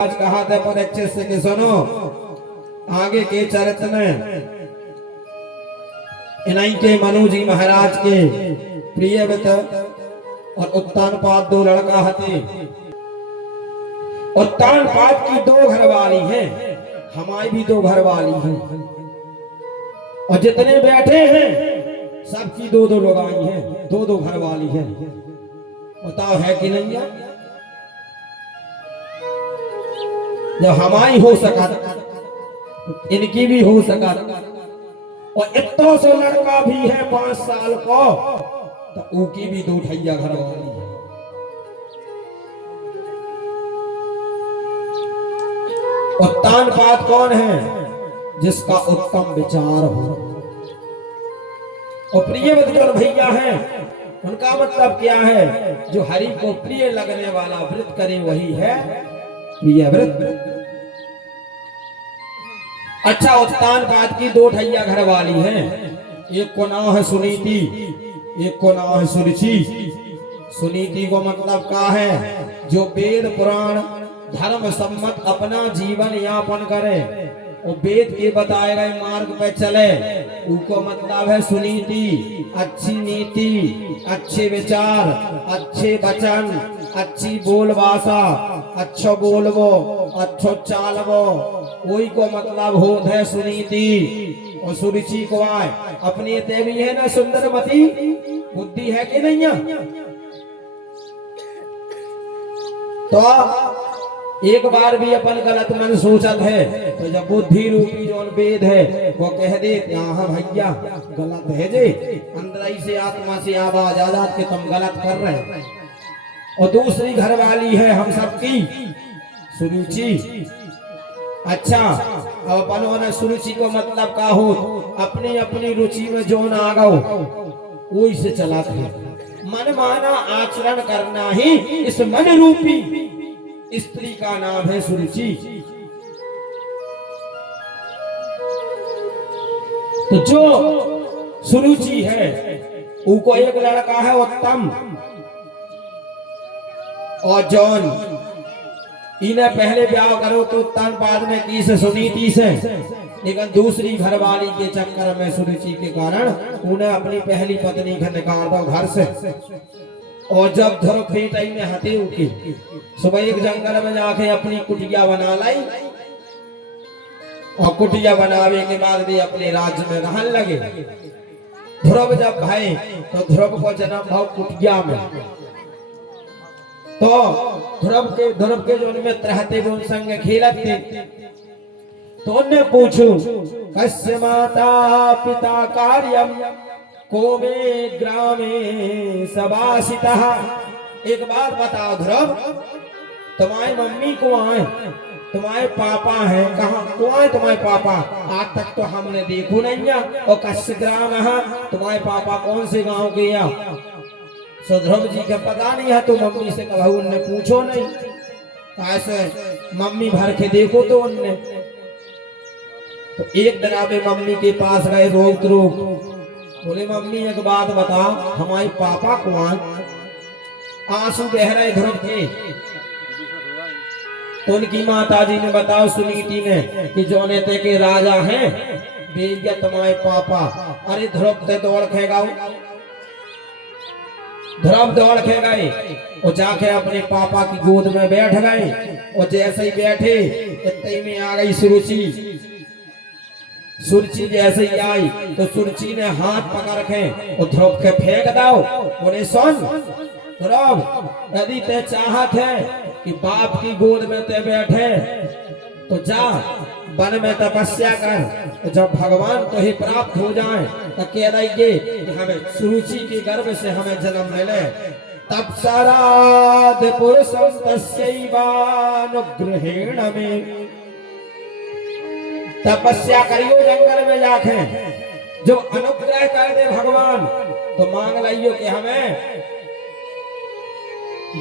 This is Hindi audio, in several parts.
आज कहा था पर अच्छे से के सुनो आगे के चरित्र में इन्हीं के मनु जी महाराज के प्रिय और उत्तानपाद दो लड़का हते। उत्तानपाद की दो घरवाली हैं, हमारी भी दो घरवाली हैं, और जितने बैठे हैं सबकी दो दो लगाई हैं, दो दो घरवाली हैं। बताओ है कि नहीं है? जब हमारी हो सका इनकी भी हो सका, और इतना सा लड़का भी है 5 साल को, तो उनकी भी दो ठैया घरवाली है। उत्तानपाद कौन है? जिसका उत्तम विचार हो। और प्रियव्रत जो भैया हैं उनका मतलब क्या है? जो हरि को प्रिय लगने वाला व्रत करे वही है प्रियव्रत। अच्छा, उत्तानपाद की दो ठैया घरवाली हैं, एक को नाम है सुनीति, एक को नाम है सुरुचि। सुनीति को मतलब क्या है? जो वेद पुराण धर्म सम्मत अपना जीवन यापन करे और वेद के बताए गए मार्ग पे चले, उनको मतलब है सुनीति। अच्छी नीति, अच्छे विचार, अच्छे वचन, अच्छी बोल भाषा, अच्छो बोलवो, अच्छो चालवो, वही को मतलब होत है सुनीति। और सुरुचि को आए अपनी देवी है ना सुंदरमती, बुद्धि है कि नहीं है? तो एक बार भी अपन गलत मन सोचत है तो जब बुद्धि रूपी जो वेद है वो कह दे हाँ भैया गलत है जे, अंदर ही से आत्मा से आवाज आ जात के तुम गलत कर रहे हैं। और दूसरी घरवाली है हम सबकी सुरुचि। अच्छा, अब अपनों ने सुरुचि को मतलब का हो अपनी अपनी रुचि में जो न आ गो वही से चला थे। मन माना आचरण करना ही इस मन रूपी स्त्री का नाम है सुरुचि। तो जो सुरुचि है उनको एक लड़का है उत्तम और जौन, इन्हें पहले ब्याह करो तो उत्तानपाद में की से सुनीति से, लेकिन दूसरी घरवाली के चक्कर में सुरुचि के कारण उन्हें अपनी पहली पत्नी का निकाल दो घर से। और जब ध्रुव फेटाई में हते उके सुबह एक जंगल में जाके अपनी कुटिया बना लाई, और कुटिया बनावे के बाद भी अपने राज्य में रहन लगे। ध्रुव जब भाई तो ध्रुव को जन्म भाव कुटिया में, तो ध्रुव के जो मित्र हते वो उन संग खेलत थे। तो उनने पूछू कस्य माता पिता कार्यम को में ग्रामे सभासितः। एक बात बताओ ध्रुव, तुम्हारी मम्मी को आए, तुम्हारे पापा हैं कहाँ को आए? तुम्हारे पापा आज तक तो हमने देखो नहीं है। और कस्य ग्राम है, तुम्हारे पापा कौन से गांव के या? सो ध्रुव जी का पता नहीं है, तो मम्मी से कहा उनने पूछो नहीं, ऐसे मम्मी भर के देखो तो उनने। तो एक दिन आवे मम्मी के पास गए रोक रोक, बोले मम्मी एक बात बता, हमारे पापा कौन? आंसू बह रहे ध्रुव के। तो उनकी माता जी ने बताओ सुनीति ने कि जोने ते के राजा हैं बेरिया तुम्हारे पापा। अरे ध्रुव ते दौड़ खे गाओ, ध्रुव दौड़ खे गए और जाके अपने पापा की गोद में बैठ गए। और जैसे ही बैठे इतने में आ गई सुरुचि। सुरुचि जैसे ही आई तो सुरुचि ने हाथ पकड़ के और ध्रुव के फेंक दाओ। बोले सुन ध्रुव, यदि ते चाहत है कि बाप की गोद में ते बैठे तो जा वन में तपस्या कर, तो जब भगवान तो ही प्राप्त हो जाए तो कह रही कि हमें सुरुचि के गर्भ से हमें जन्म मिले। तब सराद पुरुषं तस्यैवानुग्रहेण में, तपस्या करियो जंगल में जाके, जो अनुग्रह कर दे भगवान तो मांग लियो कि हमें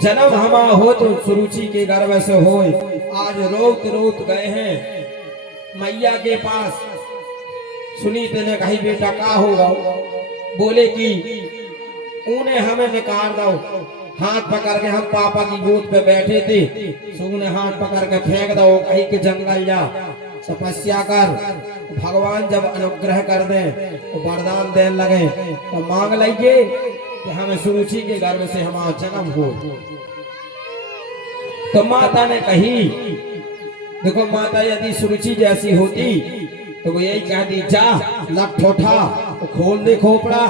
जन्म हमा हो तो सुरुचि के गर्भ से हो। आज रोत रोत गए हैं मैया के पास। सुनीत ने कही बेटा का होगा? बोले कि उन्हें हमें निकाल दो, हाथ पकड़ के हम पापा की गोद पे बैठे थे, सुगने हाथ पकड़ के फेंक दो कहीं के जंगल जा तपस्या कर। भगवान जब अनुग्रह कर दे तो वरदान देने लगे तो मांग लीजिए कि हमें सुरुचि के गर्भ से हमारा जन्म हो। तो माता ने कही, देखो माता यदि सुरुचि जैसी होती तो वो यही कहती, जा लठ उठा तो खोल दे खोपड़ा,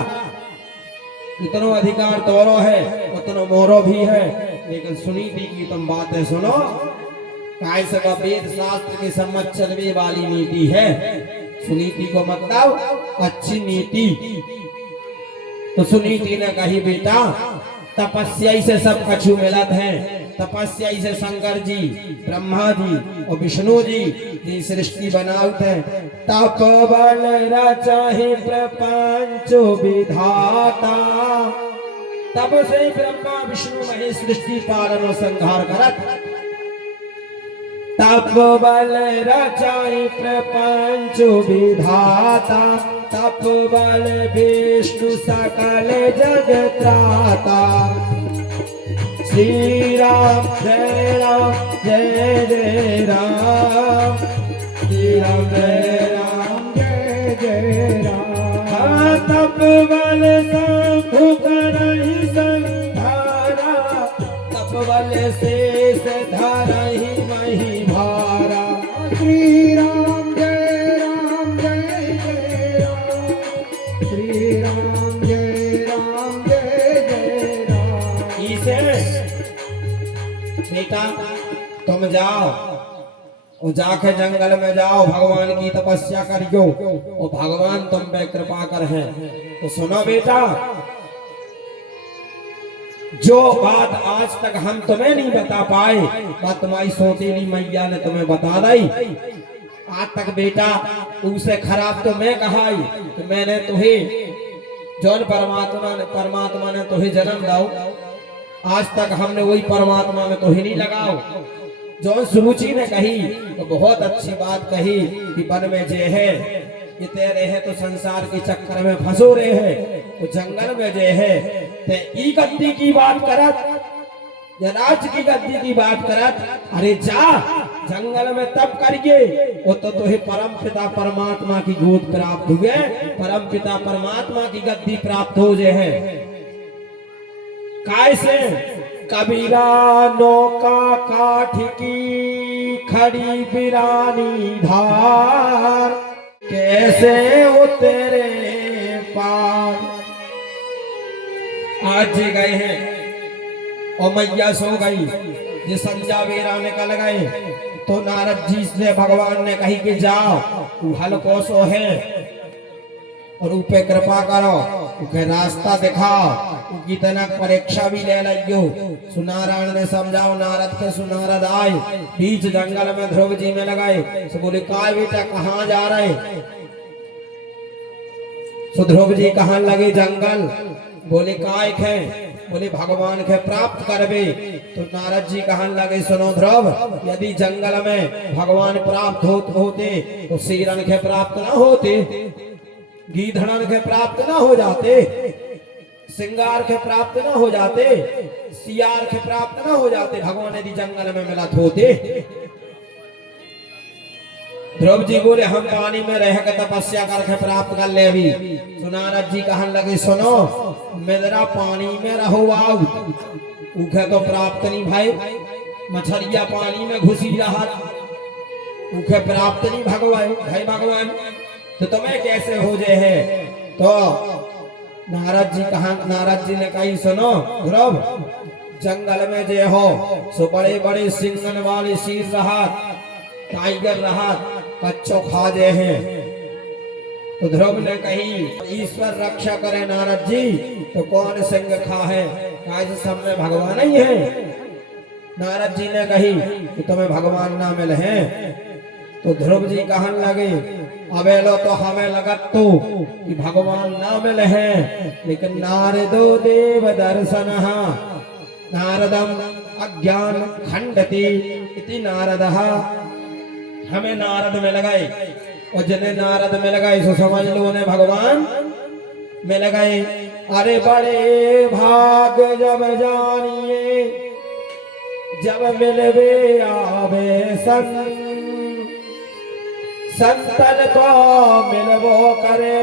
इतना अधिकार तोरो है उतना मोरो भी है। लेकिन सुनीति की तुम बातें सुनो, काय से वेद शास्त्र के समझ चलने वाली नीति है। सुनीति को मतलब अच्छी नीति। तो सुनीति ने कही, बेटा तपस्या से सब कछु मिलत है, तपस्या से शंकर जी, ब्रह्मा जी और विष्णु जी की सृष्टि बनावत है। तप बल रचाहि प्रपंच विधाता, तब से ब्रह्मा विष्णु महेश सृष्टि पालन और संहार करत। तप बल रचाहि प्रपंच विधाता, तप बल विष्णु सकल जग त्राता। श्री राम जय जय राम, श्री राम जय जय राम। तप बल शंभु करहि संहारा, तप बल शेष धरहि मही भारा। श्री राम जय जय राम, श्री राम जय जय राम। इसे बेटा तुम जाओ और जाके जंगल में जाओ, भगवान की तपस्या करियो और भगवान तुम पे कृपा कर है। तो सुनो बेटा, जो बात आज तक हम तुम्हें नहीं बता पाए, बात तुम्हारी सौतेली मैया ने तुम्हें बता दी। आज तक बेटा उसे खराब तो मैं कहा कि मैंने तुम्हें जौन परमात्मा ने तुम्हें जन्म दाओ, आज तक हमने वही परमात्मा में तो ही नहीं लगाओ। जो सुरुचि ने कही तो बहुत अच्छी बात कही कि वन में जे है ये तेरे है तो संसार के चक्कर में फंसो रहे हैं, तो जंगल में जे है ते ई गद्दी की बात करत या राज्य की गद्दी की बात करत। अरे जा जंगल में तब करिए वो तो तुहे परम पिता परमात्मा की गोद प्राप्त हुए, परम पिता परमात्मा की गद्दी प्राप्त हो जे है। कैसे? कबीरा नौका काठ की खड़ी बिरानी धार, कैसे उतरे पार। आज जी गए हैं और मैया सो गई, ये संजा बेरा निकल गए तो नारद जी से भगवान ने कही कि जाओ तू हल्को सो है और ऊपर कृपा करो, उके रास्ता दिखाओ, कितना परीक्षा भी ले लियो। सुनारायण ने समझाओ नारद के, सुनारद आए बीच जंगल में ध्रुव जी में लगाए। तो बोले काय बेटा कहाँ जा रहे? तो ध्रुव जी कहाँ लगे जंगल। बोले काय है? बोले भगवान के प्राप्त करबे। तो नारद जी कहाँ लगे सुनो ध्रुव, यदि जंगल में भगवान प्राप्त होते तो शेरन के प्राप्त न होते, गीधड़न के प्राप्त न हो जाते, सिंगार के प्राप्त न हो जाते, सियार के प्राप्त न हो जाते, भगवान यदि जंगल में मिलत होते। ध्रुव जी बोले हम पानी में रह कर तपस्या करके प्राप्त कर ले। अभी तो नारद जी कहने लगे सुनो मेरा पानी में रहो आओ, उखे तो प्राप्त नहीं भाई, मछलिया पानी में घुसी रहा, उखे प्राप्त नहीं भाई भगवान, तो तुम्हें कैसे हो जाए है? तो नारद जी ने कही सुनो ध्रुव, जंगल में जे हो सो बड़े बड़े सिंगन वाले शेर रहा, टाइगर रहा, कच्चो खा जे हैं। तो ध्रुव ने कही ईश्वर रक्षा करे नारद जी, तो कौन सिंह खा है? आज सब में भगवान ही है। नारद जी ने कही कि तुम्हें भगवान ना मिले हैं। तो ध्रुव जी कहने लगे अबे लो तो हमें लगत तो कि भगवान ना मिले हैं, लेकिन नारदो देव दर्शन नारदम अज्ञान खंडती इति नारदः। हमें नारद मिल गए और जिन्हें नारद मिल गए सो समझ लो उन्हें भगवान मिल गए। अरे बड़े भाग जब जानिए जब मिलवे आवे संतन को मिलवो करे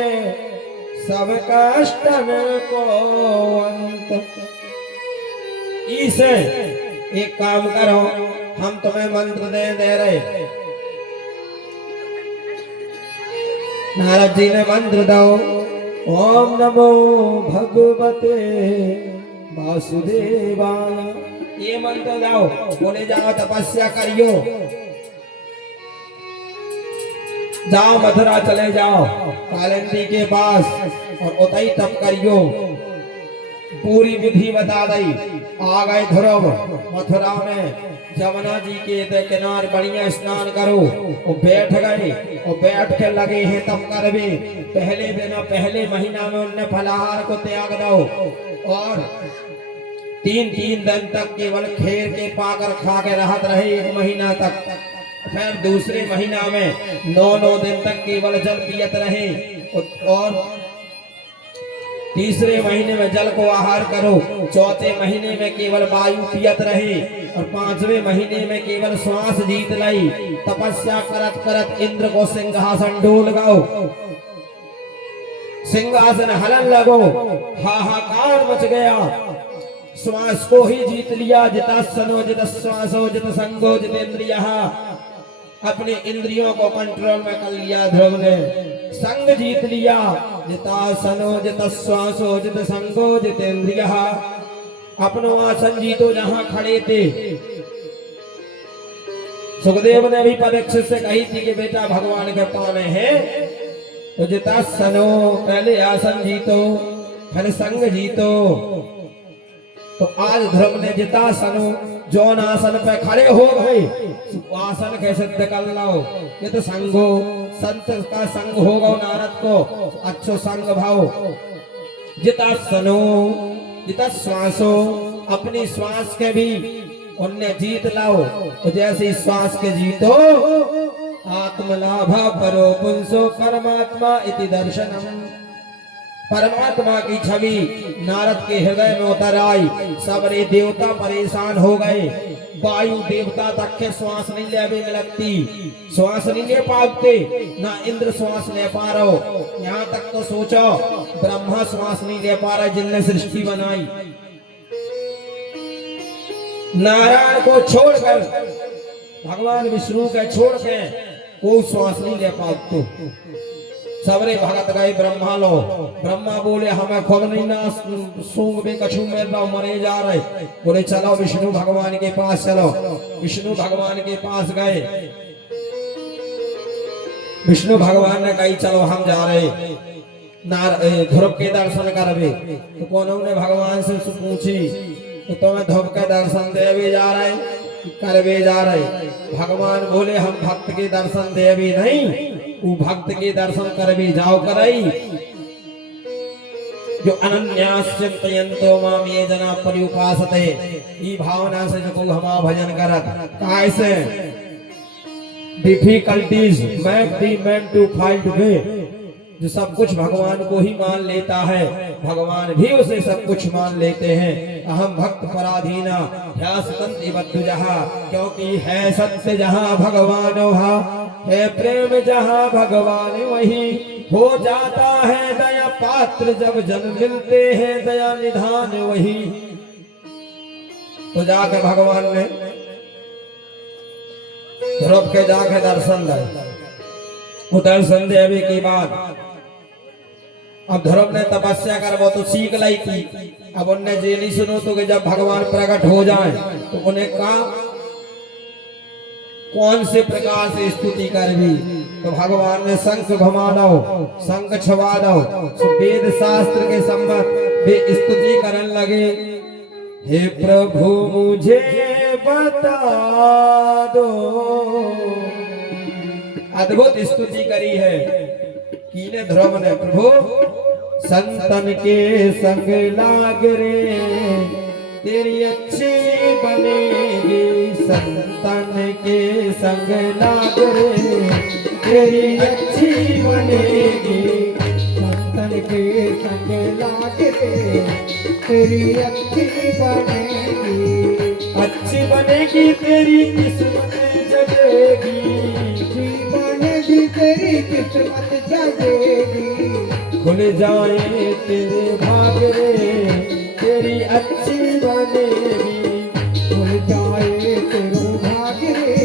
सब कष्टन को अंत। इसे एक काम करो, हम तुम्हें मंत्र दे रहे। नारद जी ने मंत्र दो, ओम नमो भगवते वासुदेवाय। ये मंत्र दो, बोले जाओ तपस्या करियो, जाओ मथुरा चले जाओ कालिंदी के पास और उतई तप करियो। पूरी विधि बता दी। आ गए ध्रुव मथुरा में, जमुना जी के किनारे बढ़िया स्नान करो। वो बैठ गए और बैठ के लगे हैं तब करवे। पहले दिन पहले महीना में उनने फलाहार को त्याग दो और 3 दिन तक केवल खेर के पाकर खा के रहत रहे 1 महीना तक। फिर दूसरे महीना में 9 दिन तक केवल जल पियत रहे और तीसरे महीने में जल को आहार करो। चौथे महीने में केवल वायु पियत रहे और 5वें महीने में केवल श्वास जीत लाई। तपस्या करत करत इंद्र को सिंहासन डोल गो, सिंहासन हलन लगो, हाहाकार मच गया। श्वास को ही जीत लिया। जितस्सनो जित श्वासो जित संगो जितेंद्रियः। अपने इंद्रियों को कंट्रोल में कर लिया ध्रुव ने, संग जीत लिया। जितासनो जित श्वासो जित संगो जितेंद्रियः। अपनो आसन जीतो जहां खड़े थे। सुखदेव ने भी परीक्षित से कही थी कि बेटा भगवान के पाने हैं तो जितासनो पहले आसन जीतो फिर संग जीतो। तो आज ध्रुव ने जितासनो जौन आसन पे खड़े हो गए, आसन कैसे निकल लो। ये तो संगो संत का संग होगा नारद को, अच्छो संग भाव। जितासनो जिता श्वासो, अपनी श्वास के भी उनने जीत लाओ। तो जैसे श्वास के जीतो, आत्मलाभ परो पुंसो परमात्मा इति दर्शनम। परमात्मा की छवि नारद के हृदय में उतर आई। सबरे देवता परेशान हो गए। वायु देवता तक के श्वास नहीं ले लगती, श्वास नहीं ले पाते, ना इंद्र श्वास ले पा रहो। यहाँ तक तो सोचो ब्रह्मा श्वास नहीं ले पा रहा जिनने सृष्टि बनाई। नारायण को छोड़कर, भगवान विष्णु के छोड़ के कोई श्वास नहीं ले पाते। सबरे भगत गए ब्रह्मा लो। ब्रह्मा बोले हमें खुद नहीं ना सूंग में कछु मेरे मरे जा रहे। बोले चलो विष्णु भगवान के पास चलो। विष्णु भगवान के पास गए। विष्णु भगवान ने कही चलो हम जा रहे ध्रुव के दर्शन करवे। तो कौनों ने भगवान से पूछी तो तुम्हें ध्रुव के दर्शन देवे जा रहे करवे जा रहे। भगवान बोले हम भक्त के दर्शन देवे नहीं, वो भक्त के दर्शन करवे जाओ करई। जो अनन्यास चिंतयन्तो माम ये जना पर्युपासते, ई भावना से जो हमारा भजन करत। कैसे difficulties make the man to fight way. जो सब कुछ भगवान को ही मान लेता है, भगवान भी उसे सब कुछ मान लेते हैं। अहम भक्त पराधीना ध्यास तंति बद्धु जहाँ, क्योंकि है सत्य जहाँ भगवान वहाँ, है प्रेम जहाँ भगवान वही। हो जाता है दया पात्र जब जन मिलते हैं दया निधान वही। तो जाके भगवान ने ध्रुव के जाके दर्शन दिए। वो दर्शन देवे के बाद अब ध्रुव ने तपस्या कर वो तो सीख लाई थी। अब उनने ये नहीं सुनो तो कि जब भगवान प्रकट हो जाए तो उन्हें कहा कौन से प्रकार से स्तुति करवी। तो भगवान ने शंख घुमा दो, शंख छवा दो। वेद शास्त्र के संबंध वे स्तुति करने लगे। हे प्रभु मुझे बता दो। अद्भुत स्तुति करी है कीने ध्रुव ने। प्रभु संतन के संग लाग रे तेरी अच्छी बनेगी। संतन के संग लाग रे तेरी अच्छी बनेगी। संतन के संग लाग रे तेरी अच्छी बनेगी, अच्छी बनेगी तेरी किस्मत जगेगी, अच्छी बनेगी तेरी किस्मत जगेगी, खुल जाए तेरे भाग रे तेरी अच्छी बनेगी, खुल जाए तेरो भाग रे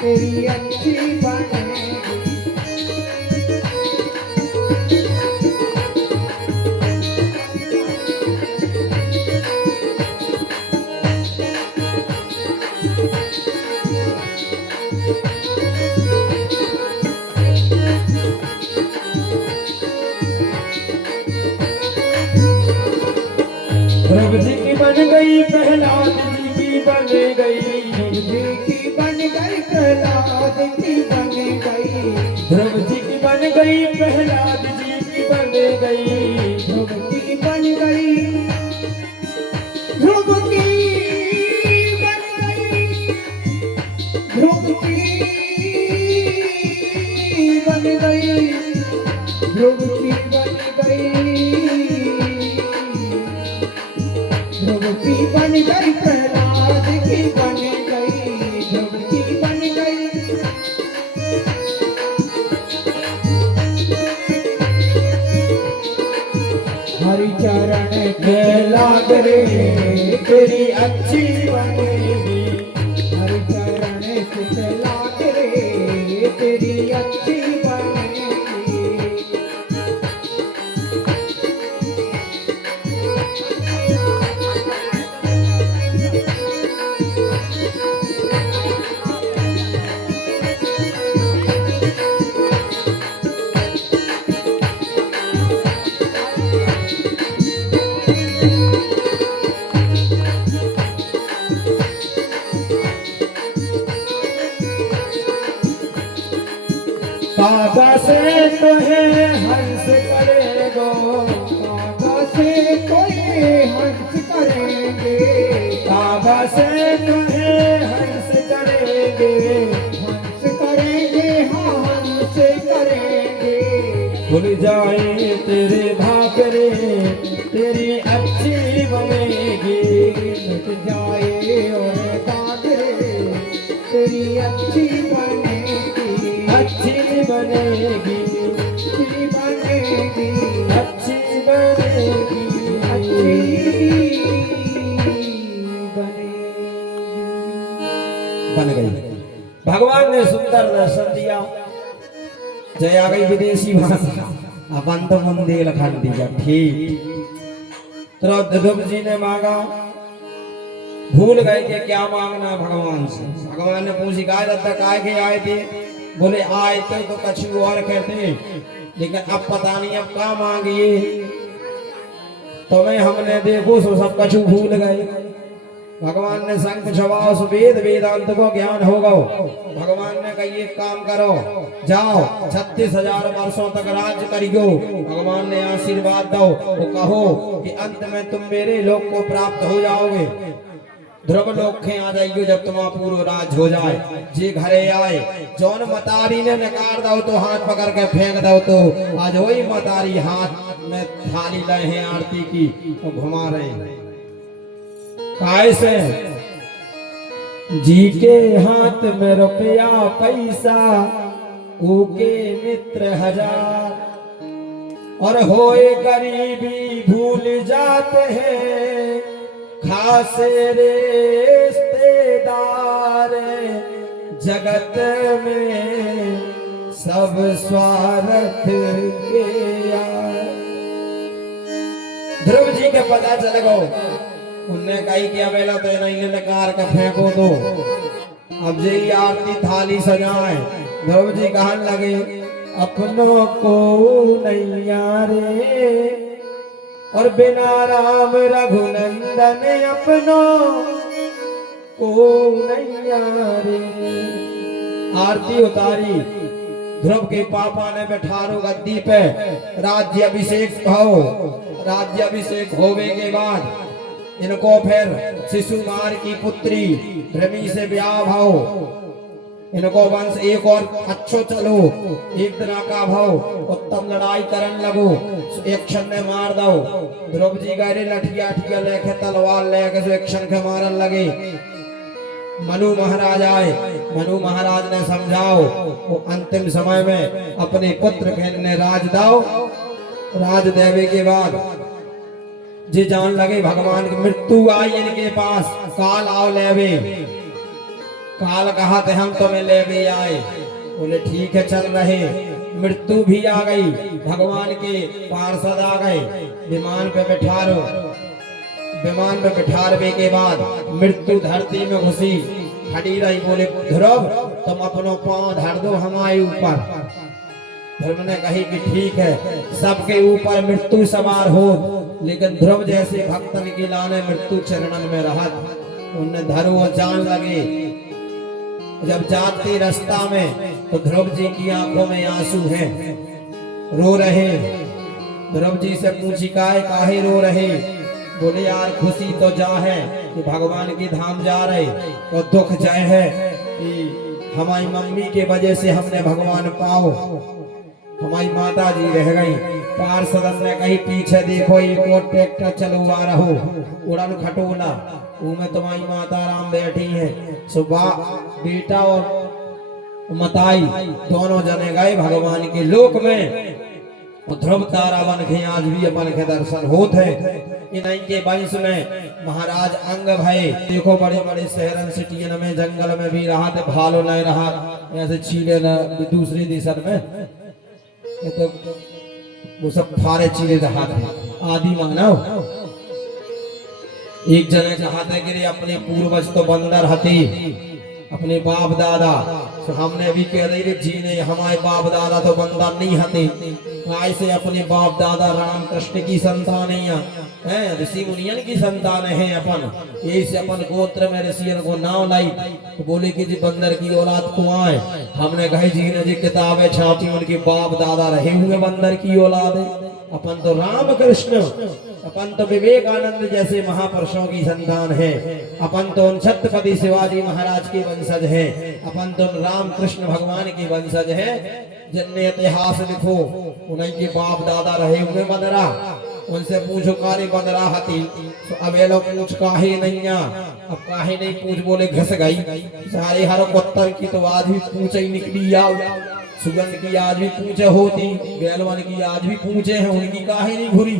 तेरी अच्छी बनेगी। ध्रुव जी की बन गई प्रहलाद जी की बन गई, जी की बन गई प्रहलाद की बन गई, ध्रुव जी की बन गई प्रहलाद जी की बन गई, ध्रुव की बन गई, ध्रुव की बन गई, ध्रुव की बन गई, ध्रुव की बन गई, ध्रुव की बन गई प्रहलाद की बन गई, ध्रुव की बन गई। हरि चरण के लाग रे तेरी अच्छी बनेगी, हरि चरण चित लाग रे तेरी अच्छी बनेगी। कागा से तो है हंस करेगो, कागा से कोई हंस करेंगे, कागा से तो है हंस करेंगे, हंस करेंगे, हाँ हंस करेंगे। खुल जाए तेरे भाग रे तेरी अच्छी बनेगी, मिट जाए और दाग रे तेरी अच्छी बनेगी, अच्छी बनेगी, अच्छी बनेगी, अच्छी बनेगी, अच्छी बनेगी। बन गई। भगवान ने सुंदर दर्शन दिया। जय आ गई विदेशी भाषा, अपन तो बुंदेलखंड दिया ठीक। तो ध्रुव जी ने मांगा, भूल गए कि क्या मांगना है भगवान से। भगवान ने पूछी गाय दत्ता काय के आए थे, बोले आए थे तो कछु और कहते, लेकिन अब पता नहीं अब क्या मांगिए, तुम्हें हमने देखो सो सब कछु भूल गए। भगवान ने शंख छवाओ सुवेद वेदांत को ज्ञान होगा। भगवान ने कही एक काम करो, जाओ 36,000 वर्षों तक राज्य करियो। भगवान ने आशीर्वाद दो, वो कहो कि अंत में तुम मेरे लोक को प्राप्त हो जाओगे, ध्रुव लोक के आ जाइयो जब तुम्हारा पूर्ण राज हो जाए। जे घरे आए जौन मतारी ने नकार दो तो हाथ पकड़ के फेंक दो, तो आज वही मतारी हाथ में थाली लाए हैं आरती की, तो घुमा रहे हैं कैसे। जी के हाथ में रुपया पैसा, ऊके मित्र हजार, और होए गरीबी भूल जाते हैं खासे रिश्तेदार। जगत में सब स्वार्थ के यार। ध्रुव जी के पता चल गो, उनने कही किया पहला तो नहीं नकार का फेंको दो, अब जी आरती थाली सजाए। ध्रुव जी कहने लगे, अपनों को नैया रे और बिना राम रघुनंदन अपनों को नैया रे। आरती उतारी, ध्रुव के पापा ने बैठारो गद्दी पे, राज्य अभिषेक भाव। राज्य अभिषेक होने के बाद इनको फिर शिशुमार की पुत्री रमी से ब्याह भाव। इनको वंश एक और अच्छो चलो, एक दिन का भाव उत्तम लड़ाई करन लगो, एक क्षण में मार दो। द्रौपदी जी गए लठिया ठिया लेके तलवार लेके एक क्षण के मारन लगे। मनु महाराज आए, मनु महाराज ने समझाओ, वो अंतिम समय में अपने पुत्र के ने राज दाओ। राज देवे के बाद जी जान लगे भगवान की मृत्यु आई इनके पास, काल आओ लेवे। काल कहा थे हम तुम्हें लेवे आए, बोले ठीक है चल रहे। मृत्यु भी आ गई, भगवान के पार्षद आ गए, विमान पे बैठारो। विमान पे बैठारवे के बाद मृत्यु धरती में घुसी, खड़ी रही। बोले ध्रुव तुम अपनो पांव धर दो हमारे ऊपर। ध्रुव ने कही कि ठीक है, सबके ऊपर मृत्यु सवार हो, लेकिन ध्रुव जैसे भक्तन की लाने मृत्यु चरणन में रहत, उनने धरो जान लगे। जब जाते रास्ता में तो ध्रुव जी की आंखों में आंसू हैं, रो रहे। ध्रुव जी से पूछी काहे रो रहे? बोले यार खुशी तो जा है कि भगवान की धाम जा रहे, और दुख जाए है कि हमारी मम्मी के वजह से हमने भगवान पाओ, हमारी माता जी रह गई। पार्षद ने कही पीछे देखो एक और ट्रैक्टर चलो आ रहो, उड़न खटोला, उनमें तुम्हारी माता राम बैठी है। सुबह बेटा और मताई दोनों जने गए भगवान के लोक में। ध्रुव तारा बन के आज भी अपन के दर्शन होते हैं। इनके वंश में महाराज अंग भय, देखो बड़े बड़े शहरन सिटियन में जंगल में भी रहा थे, भालो नहीं रहा, ऐसे चीले न दूसरे देशन में तो वो सब फारे चीले रहा थे। आदि मानव एक जने कहा था कि अपने पूर्वज तो बंदर हती, अपने बाप दादा तो हमने भी कह रही जी ने हमारे बाप दादा तो बंदर नहीं हते, ऐसे अपने बाप दादा राम कृष्ण की संतान है, ऋषि मुनियन की संतान है अपन, ऐसे अपन गोत्र में ऋषियन को नाम लाई। तो बोले कि जी बंदर की औलाद को आए। हमने कहे जी ने जी किताबें छापी, उनके बाप दादा रहे हुए बंदर की औलाद है। अपन तो राम कृष्ण, अपन तो विवेकानंद जैसे महापुरुषों की संतान है, अपन तो उन छत्रपति शिवाजी महाराज के वंशज हैं, अपन तो राम कृष्ण भगवान के वंशज हैं। जिनने इतिहास लिखो उन्हीं के बाप दादा रहे हुए बंदरा। उनसे पूछो कारे बंदरा हती, तो अब ये लोग पूछ काहे नहीं आ, अब काहे नहीं पूछ बोले घस गई। सारे हर पत्थर की तो आज भी पूछ ही निकली आओ, सुगंध की आज भी पूछे होती, गैलवन की आज भी पूछे हैं, उनकी काहे नहीं घुरी।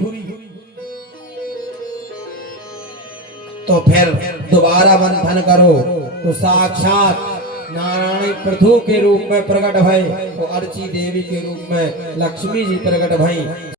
तो फिर दोबारा बंधन करो तो साक्षात नारायण पृथु के रूप में प्रकट भय, और अर्ची देवी के रूप में लक्ष्मी जी प्रकट भई।